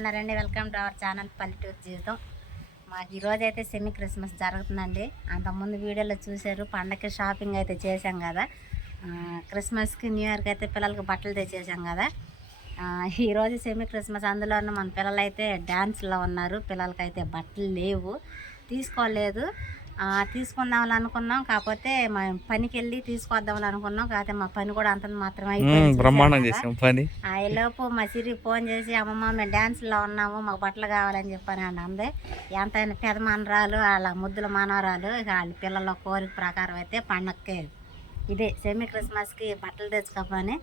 బాగున్నారండి. Welcome to our channel పల్లెటూరు జీవితం. మాకు ఈరోజు అయితే సెమీ క్రిస్మస్ జరుగుతుందండి. అంతకుముందు వీడియోలో చూశారు. పండగకి షాపింగ్ అయితే చేశాం కదా, క్రిస్మస్కి న్యూ ఇయర్కి అయితే పిల్లలకి బట్టలు తెచ్చేసాం కదా. ఈరోజు సెమీ క్రిస్మస్, అందులోనూ మన పిల్లలు అయితే డ్యాన్స్లో ఉన్నారు. పిల్లలకైతే బట్టలు లేవు, తీసుకోలేదు. తీసుకుందామని అనుకున్నాం, కాకపోతే మా పనికి వెళ్ళి తీసుకొద్దామని అనుకున్నాం. కాకపోతే మా పని కూడా అంత మాత్రమే అయిపోయింది. ఈలోపు మా సిరి ఫోన్ చేసి, అమ్మమ్మ మేము డ్యాన్స్లో ఉన్నాము, మాకు బట్టలు కావాలని చెప్పాను అండి. అందే ఎంతైనా పెద్ద మనరాలు, వాళ్ళ ముద్దుల మనవరాలు, వాళ్ళ పిల్లల కోరిక ప్రకారం అయితే పండగకి ఇదే సెమీ క్రిస్మస్కి బట్టలు తెచ్చుకోమని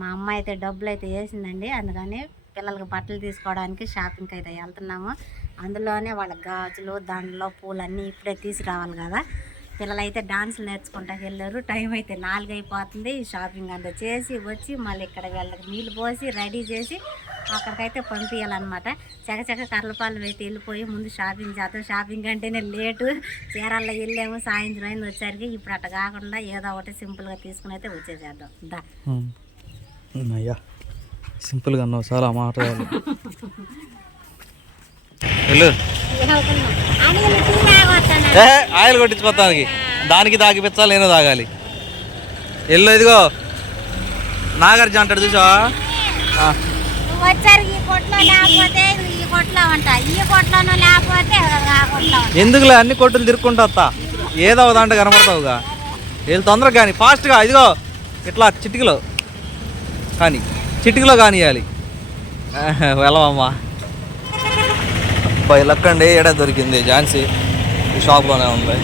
మా అమ్మ అయితే డబ్బులు అయితే వేసిందండి. అందుకని పిల్లలకి బట్టలు తీసుకోవడానికి షాపింగ్కి అయితే వెళ్తున్నాము. అందులోనే వాళ్ళ గాజులు, దండలు, పూలన్నీ ఇప్పుడే తీసుకురావాలి కదా. పిల్లలైతే డాన్సులు నేర్చుకుంటా వెళ్ళారు. టైం అయితే 4 అయిపోతుంది. షాపింగ్ అంతా చేసి వచ్చి మళ్ళీ ఇక్కడ వీళ్ళకి నీళ్ళు పోసి రెడీ చేసి అక్కడికైతే పంపించాలన్నమాట. చకచక కర్లపాలెం అయితే వెళ్ళిపోయి ముందు షాపింగ్ చేద్దాం. షాపింగ్ అంటేనే లేటు. చీరాల్లో వెళ్ళాము, సాయంత్రం అయింది వచ్చరికి. ఇప్పుడు అట్లా కాకుండా ఏదో ఒకటి సింపుల్గా తీసుకుని అయితే వచ్చేసేద్దాం. దా అయ్యా సింపుల్గా అన్నావు, చాలా మాట. ఆయిల్ కొట్టించుకోవడానికి దానికి తాగిపించాలి, నేను తాగాలి. ఎల్లు ఇదిగో నాగార్జున అంటాడు చూసావా. ఎందుకులే అన్ని కొట్టులు తిరుక్కుంటా వస్తా, ఏదో ఒకదాంట కనబడతావుగా. వీళ్ళు తొందరగా కానీ ఫాస్ట్గా, ఇదిగో ఇట్లా చిటికలో కానీ, చిటికలో కానియాలి. వెళ్ళమమ్మా. లక్కండి ఏడా దొరికింది ఝాన్సీ, ఈ షాప్లోనే ఉంది.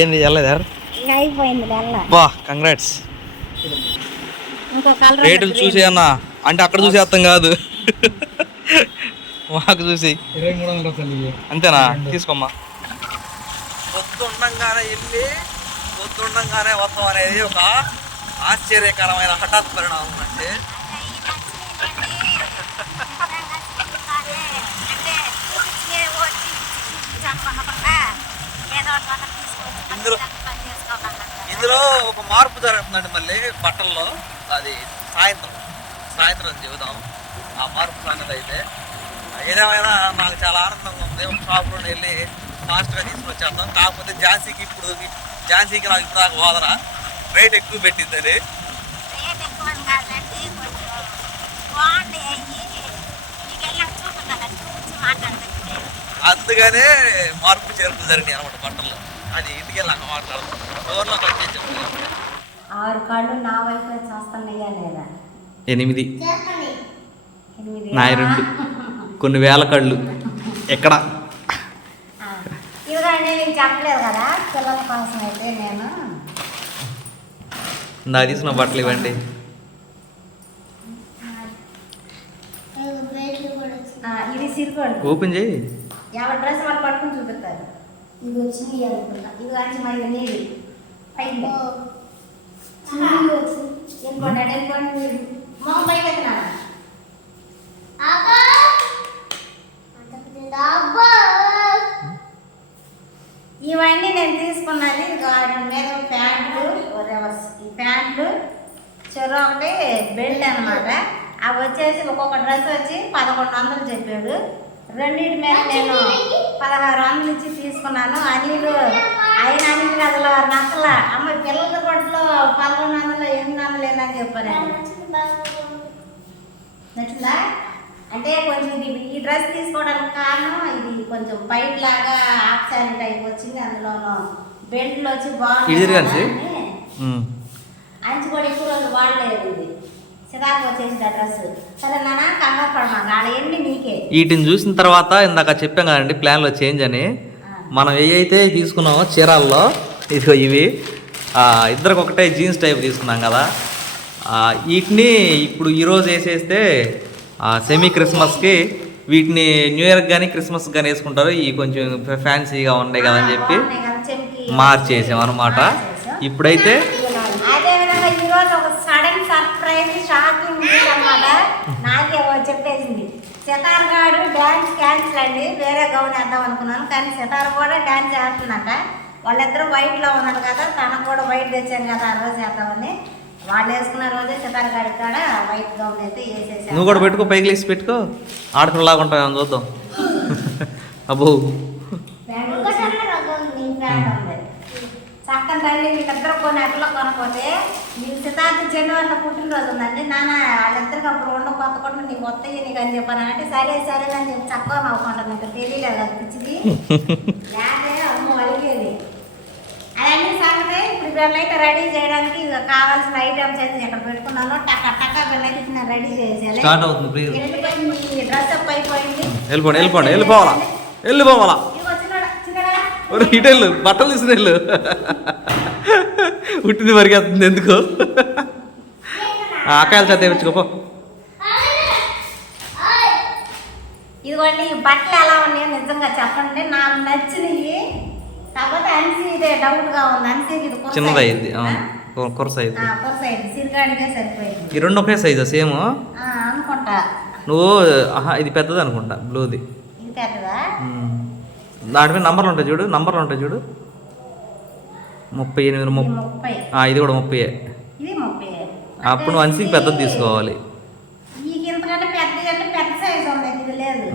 ఏంది వెళ్ళలేదా? బా కంగ్రాట్స్. రేటులు చూసి అన్నా అంటే అక్కడ చూసి అర్థం కాదు, మాకు చూసి. అంతేనా? తీసుకోమ్మా. పొద్దుండగానే వెళ్ళి పొద్దుండగానే వస్తాం అనేది ఒక ఆశ్చర్యకరమైన హఠాత్ పరిణామం. అంటే ఇందులో ఒక మార్పు జరుగుతుందండి మళ్ళీ బట్టల్లో. అది సాయంత్రం చెబుదాం ఆ మార్పు సంగతి. అయితే ఏదేమైనా నాకు చాలా ఆనందంగా ఉంది. ఒక షాప్లో వెళ్ళి ఫాస్ట్గా తీసుకొచ్చేద్దాం. కాకపోతే ఝాన్సీకి నాకు ఇప్పుడు దాకా పోదరా, రేట్ ఎక్కువ పెట్టిందని. అందుకనే మార్పు చేర్పులు జరిగినాయి అనమాట బట్టల్లో. అది ఇంటికి వెళ్ళాక మాట్లాడతాం. డోర్లోకి వచ్చేసి 6 కళ్ళు నా వైపు చూస్తున్నాయా లేదా? 8 నాయ 2 కొన్ని వేల కళ్ళు ఎక్కడ. ఇదిగోండి, నేను చెప్పలేదు కదా పిల్లల కోసం అయితే నేను నాకు తీసుకున్న బట్టలు ఇవ్వండి. ఇది సిరికోడు ఓపెన్ చేయి. ఎవరి డ్రెస్ వాళ్ళు పట్టుకుని చూపిస్తారు. ఇది వచ్చింది అనుకుంటా. ఇది వచ్చి మళ్ళీ నీళ్ళు పైకి మొహం పైకి ఎత్తినాడా? ఇవన్నీ నేను తీసుకున్నది. వాటి మీద ప్యాంట్లు, ఈ ప్యాంట్లు చెరొకటి బెల్ట్ అనమాట. అవి వచ్చేసి ఒక్కొక్క డ్రెస్ వచ్చి 1100 చెప్పాడు. రెండింటి మీద నేను 1600 ఇచ్చి తీసుకున్నాను. అనిలు అయిన అనిల్ అసలు నచ్చల. అమ్మ పిల్లల కొట్లో 1100 800 లేదని చెప్పాను. నచ్చిందా? అంటే కొంచెం ఈ డ్రెస్ తీసుకోవడానికి కారణం ఇది కొంచెం బయట లాగా హాఫ్ శారీ టైప్ వచ్చింది. అందులోనూ బెల్ట్లో వచ్చి బాగుంది. అంచు కూడా ఎక్కువ రోజులు వాడలేదు. ఇది సిదాకు వచ్చేసింది ఆ డ్రెస్. సరే నాన్న కంగారు పడమా, నాడేంటి నీకే. వీటిని చూసిన తర్వాత ఇందాక చెప్పాం కదండి ప్లాన్లో చేంజ్ అని. మనం ఏవైతే తీసుకున్నామో చీరాల్లో, ఇదిగో ఇవి ఇద్దరికి ఒకటే జీన్స్ టైప్ తీసుకున్నాం కదా. వీటిని ఇప్పుడు ఈరోజు వేసేస్తే సెమీ క్రిస్మస్కి వీటిని న్యూ ఇయర్కి కానీ క్రిస్మస్కి కానీ వేసుకుంటారు. ఇవి కొంచెం ఫ్యాన్సీగా ఉండే కదా అని చెప్పి మార్చేసాం అనమాట. ఇప్పుడైతే అదేవిధంగా ఈరోజు ఒక సడన్ సర్ప్రైజ్ షాకింగ్ అనమాట. నాకే చెప్పేసింది సితార్ గాడు డ్యాన్స్ క్యాన్సిల్ అండి. వేరే గౌన్ వేద్దాం అనుకున్నాను, కానీ సితార్ కూడా డ్యాన్స్ వేస్తుందట. వాళ్ళిద్దరూ వైట్లో ఉన్నాడు కదా, తనకు కూడా వైట్ తెచ్చాం కదా ఆ రోజు చేద్దామని. వాళ్ళు వేసుకున్న రోజే సితార్ గాడి కాడ వైట్ గౌన్ అయితే వేసేసాను. నువ్వు కూడా పెట్టుకో, పైకి లేచి పెట్టుకో, ఆడపిల్లలాగా ఉంటావు అని చూద్దాం. అబ్బో చక్కని తల్లి వీళ్ళిద్దరు కొన్ని అట్లా కొనకపోతే నీకు సితార్థ జనవరిలో పుట్టినరోజు ఉందండి నాన్న, వాళ్ళిద్దరికి అప్పుడు ఉండ కొత్త కొట్టు నీకు వస్తాయి నీకు అని చెప్పాను. అంటే సరే సరే అని చెప్పి చక్కగా నవ్వుకుంటాను, నీకు తెలియలేదు కదా పిచ్చిది. లేదే అమ్మ అలిగేది అవన్నీ సంగతే. ఇప్పుడు వీళ్ళైతే రెడీ చేయడానికి కావాల్సిన ఐటమ్స్ అయితే ఇక్కడ పెట్టుకున్నాను. టక్క వీళ్ళైతే నేను రెడీ చేసేయాలి. స్టార్ట్ అవుతుంది. వెళ్ళిపోయింది డ్రెస్ అప్ అయిపోయింది. వెళ్ళిపోవాలా ఇటెళ్ళు బట్టలు తీసుకుని ఉట్టింది మరిగేస్తుంది ఎందుకు. అక్కాయల చేత తెచ్చుకోపో. ఇదిగోండి బట్టలు ఎలా ఉన్నాయో నిజంగా చెప్పండి, నాకు నచ్చినవి. కాకపోతే అన్సీ ఇదే డౌట్ గా ఉంది. అన్సీకి ఇది చిన్నది అయింది, కొరస అయింది, సిరిగాడిగా సరిపోయింది. ఈ రెండు ఒకే సైజా సేమ్ అనుకుంటా. నువ్వు ఇది పెద్దది అనుకుంటా, బ్లూది. ఇది పెద్దదా? దాని మీద నంబర్లు ఉంటాయి చూడు, 38 30. ఇది కూడా 30. ఇది 30. అప్పుడు నువ్వు అన్సీకి పెద్దది తీసుకోవాలి. ఇంతకంటే పెద్ద సైజు ఉంది, ఇది లేదు.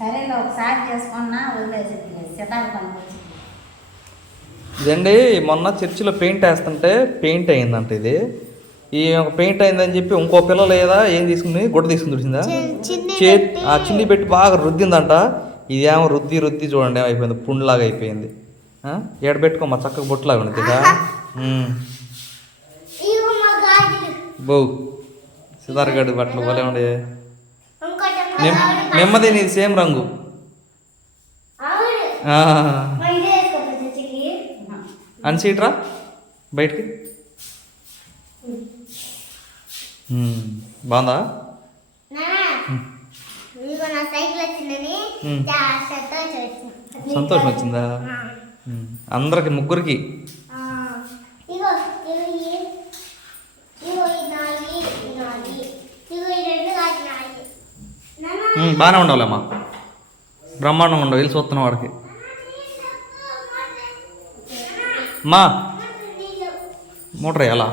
సరే ఒకసారి చేసుకున్నా వదిలేసి సితార్ పనికి. ఇదండి మొన్న చర్చిలో పెయింట్ వేస్తుంటే పెయింట్ అయిందంట. ఇది ఈ ఒక పెయింట్ అయిందని చెప్పి ఇంకో పిల్ల లేదా ఏం తీసుకుని గుడ్డ తీసుకుని తుడిచిందా, చిన్ని పెట్టి బాగా రుద్దిందంట. ఇదేమో రుద్ది చూడండి ఏమైపోయింది, పుండులాగా అయిపోయింది. ఏడ పెట్టుకోమ్మా చక్కగా బొట్టులాగా ఉంది కదా. బో సితార్గడ్ బట్టలు భలే ఉండే. నెమ్మది నీది సేమ్ రంగు. అన్సీట్రా బయటికి. బాగుందా? సంతోషం వచ్చిందా అందరికి ముగ్గురికి? బాగానే ఉండవులేమ్మా, బ్రహ్మాండంగా ఉండవు. వెళ్ళి చూస్తున్నాం వాడికి. మా మోటర్ ఎలా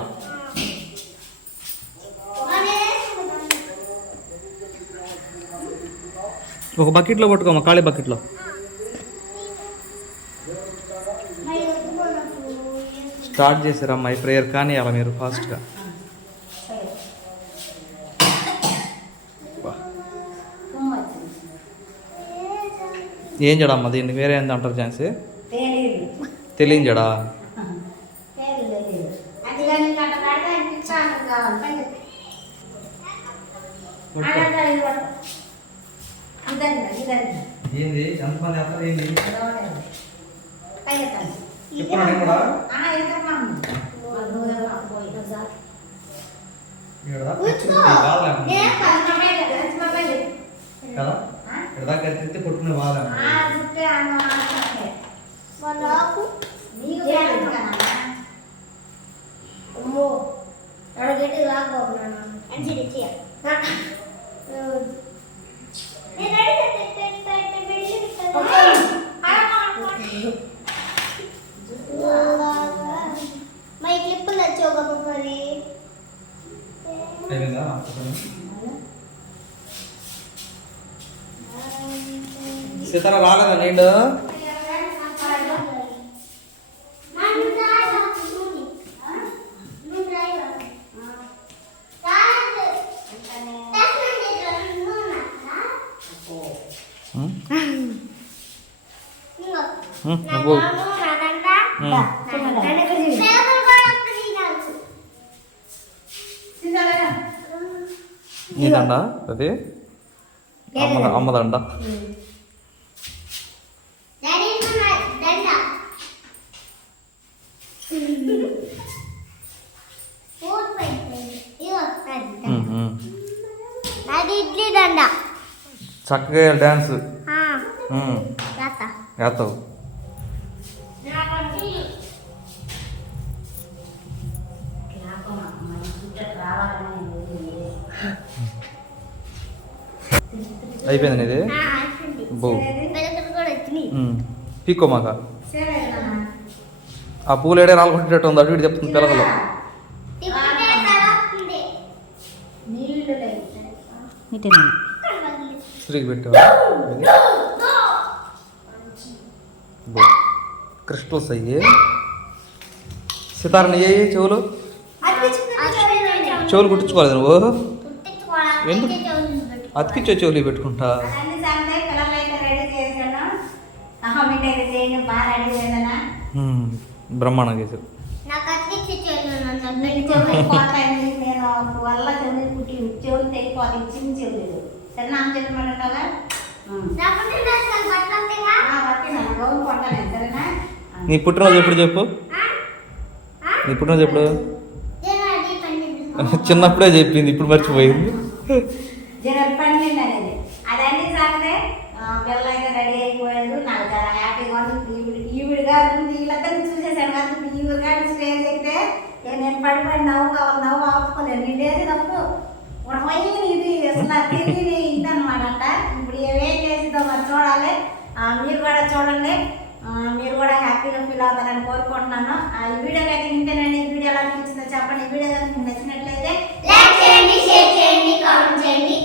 ఒక బకెట్లో పట్టుకోమా, ఖాళీ బకెట్లో. స్టార్ట్ చేశారమ్మా ఈ ప్రేయర్, కానీ అలా మీరు ఫాస్ట్గా. ఏం జడమ్మా దీన్ని, వేరే ఏంది అంటారు ఛాన్సీ? తెలియని జడా? ఏంది ఎంతమంది అత్తలు ఏంది చెప్పున్నాను కూడా కదా ఇదాకా తిత్తి కొట్టుకునే వాళ్ళ సీతారా రాలేదా నీళ్ళు? నీదండ అది అమ్మదండ. చక్కగా డ్యాన్స్ వేస్తావు. అయిపోయింది ఇది. బో పీకోమాక ఆ పూలు ఏడే రాలగొట్టేటట్టు ఉంది, అటు ఇటు చెప్తుంది పిల్లలు. స్త్రీకి పెట్టావా క్రిస్టల్స్ అయ్యి సితారని అయ్యి చెవులు చెవులు కుట్టించుకోలేదు నువ్వు ఎందుకు అతికిచ్చే చెవులు పెట్టుకుంటా. బ్రహ్మాండం చేసావు. చెవులు తెగిపోతాయి, చిన్న చెవులు సరే ఆమె చెప్పమంటావా? సరేనా? నీ పుట్టినరోజు ఎప్పుడు చెప్పు, నీ పుట్టినరోజు ఎప్పుడు? చిన్నప్పుడే చెప్పింది, ఇప్పుడు మర్చిపోయింది. జనవరి 12 అనేది అదన్నీ సాగితే పిల్లలు అయితే రెడీ అయిపోయాడు. నాకు చాలా హ్యాపీగా ఉంది. ఈవిడిగా వీళ్ళందరినీ చూసేసాను కదా. ఈవిడిగా స్టేజ్ ఎక్కితే నేను పడిపోయి నవ్వు ఆపుకోలేను. నేను లేచినప్పుడు ఇది అసలు తెలియని ఇదనమాట. ఇప్పుడు ఏమేం చేసిందో మరి చూడాలి. మీరు కూడా చూడండి, మీరు కూడా హ్యాపీగా ఫీల్ అవుతారని కోరుకుంటున్నాను. ఈ వీడియో అయితే ఇంతేనండి. ఈ వీడియో ఎలా అనిపించిందో చెప్పండి. ఈ వీడియో కనుక మీకు నచ్చినట్లయితే లైక్ చేయండి, షేర్ చేయండి, కామెంట్ చేయండి.